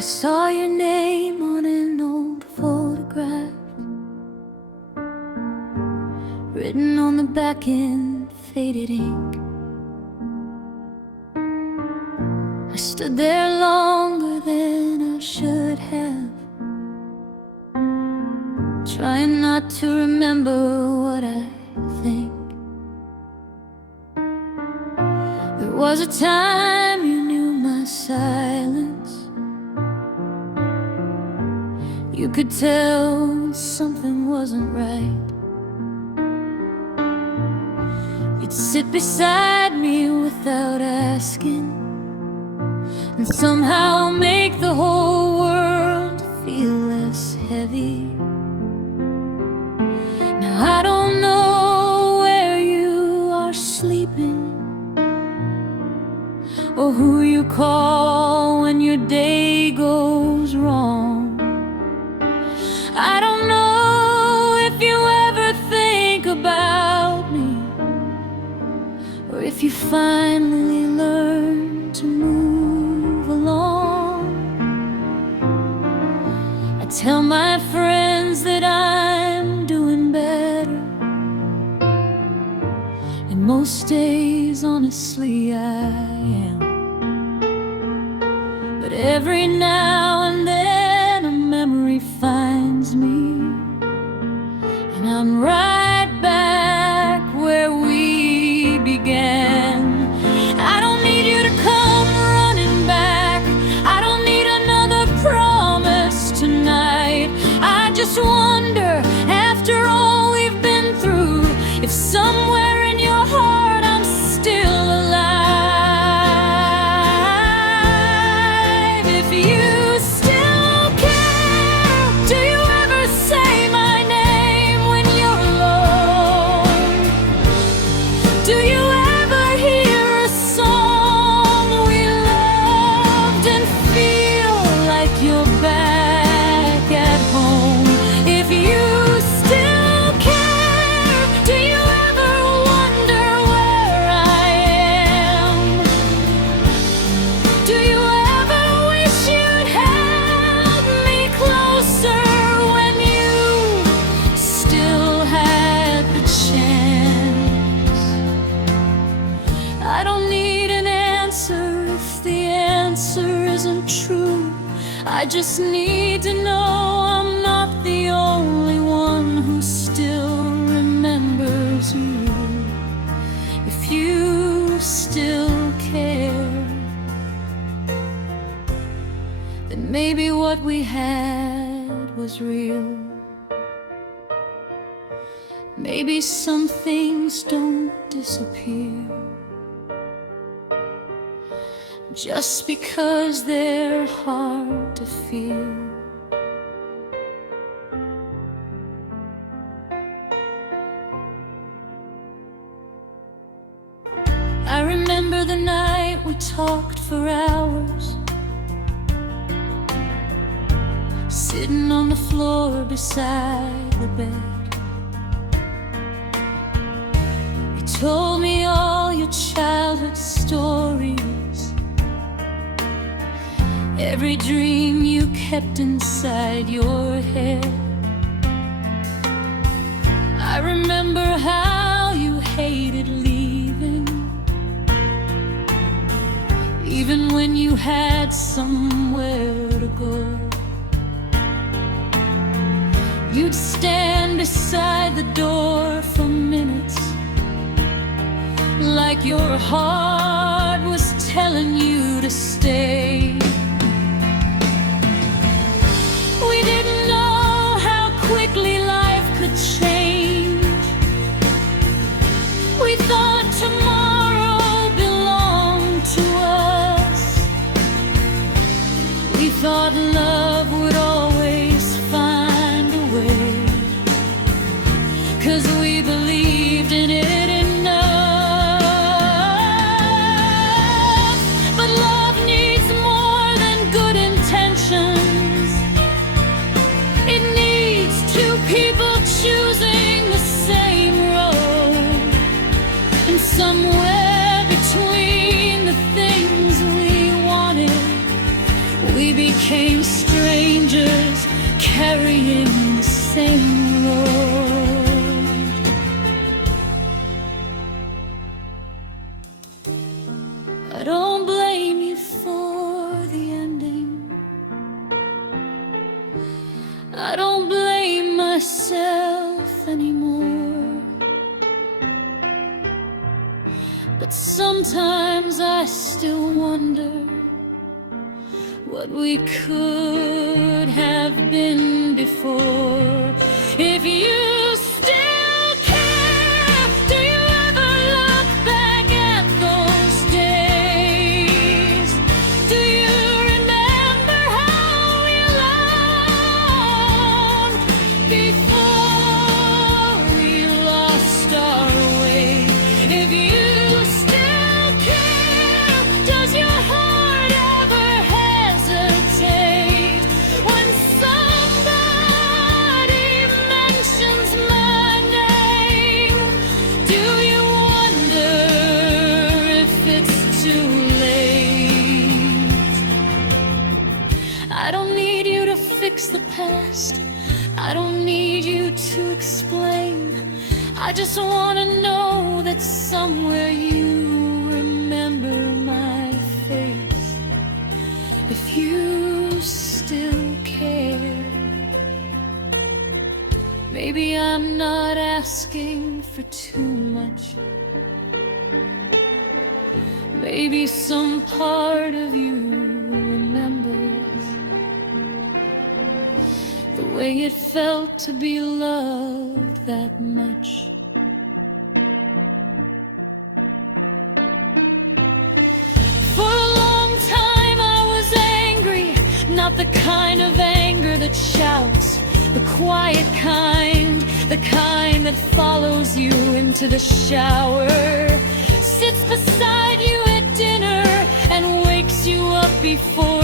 I saw your name on an old photograph, written on the back in faded ink. I stood there longer than I should have, trying not to remember what I think. There was a time you knew my silence. You could tell something wasn't right. You'd sit beside me without asking, and somehow make the whole world feel less heavy. Now I don't know where you are sleeping, or who you call when your day goes wrong. I don't know if you ever think about me, or if you finally learn to move along. I tell my friends that I'm doing better, and most days, honestly, I am. But every now and then a memory finds me, and I'm right back where we began. I don't need you to come running back. I don't need another promise tonight. I just wonder, after all we've been through, if somewhere in your heart I'm still alive. If you still care, do you ever say my name when you're alone? Do you ever hear a song we loved and feel like you're back at home? If you still care, do you ever wonder where I am? Do you ever wish you'd held me closer when you still had the chance? I don't need an answer if the answer isn't true. I just need to know I'm not the only one who still remembers you. If you still care, then maybe what we had was real. Maybe some things don't disappear just because they're hard to feel. I remember the night we talked for hours, sitting on the floor beside the bed. You told me all your childhood stories, every dream you kept inside your head. I remember how you hated leaving, even when you had somewhere to go. You'd stand beside the door for minutes, like your heart was telling you to stay. We didn't know how quickly life could change. We thought tomorrow belonged to us. We thought love would always find a way, 'cause we believed in it enough. But love needs more than good intentions. It needs two people choosing the same road, and somewhere between the things we wanted We became strangers, carrying the same load. I don't blame you for the ending. I don't blame myself anymore. But sometimes I still wonder what we could have been before. If you still care, do you ever look back at those days? Do you remember how we loved before we lost our way? If you still care, does your heart ever hesitate when somebody mentions my name? Do you wonder if it's too late? I don't need you to fix the past. I don't need you to explain. I just wanna know that somewhere you remember my face. If you still care. Maybe I'm not asking for too much. Maybe some part of you remembers the way it felt to be loved that much. For a long time I was angry, not the kind of anger that shouts, the quiet kind, the kind that follows you into the shower, sits beside you at dinner and wakes you up before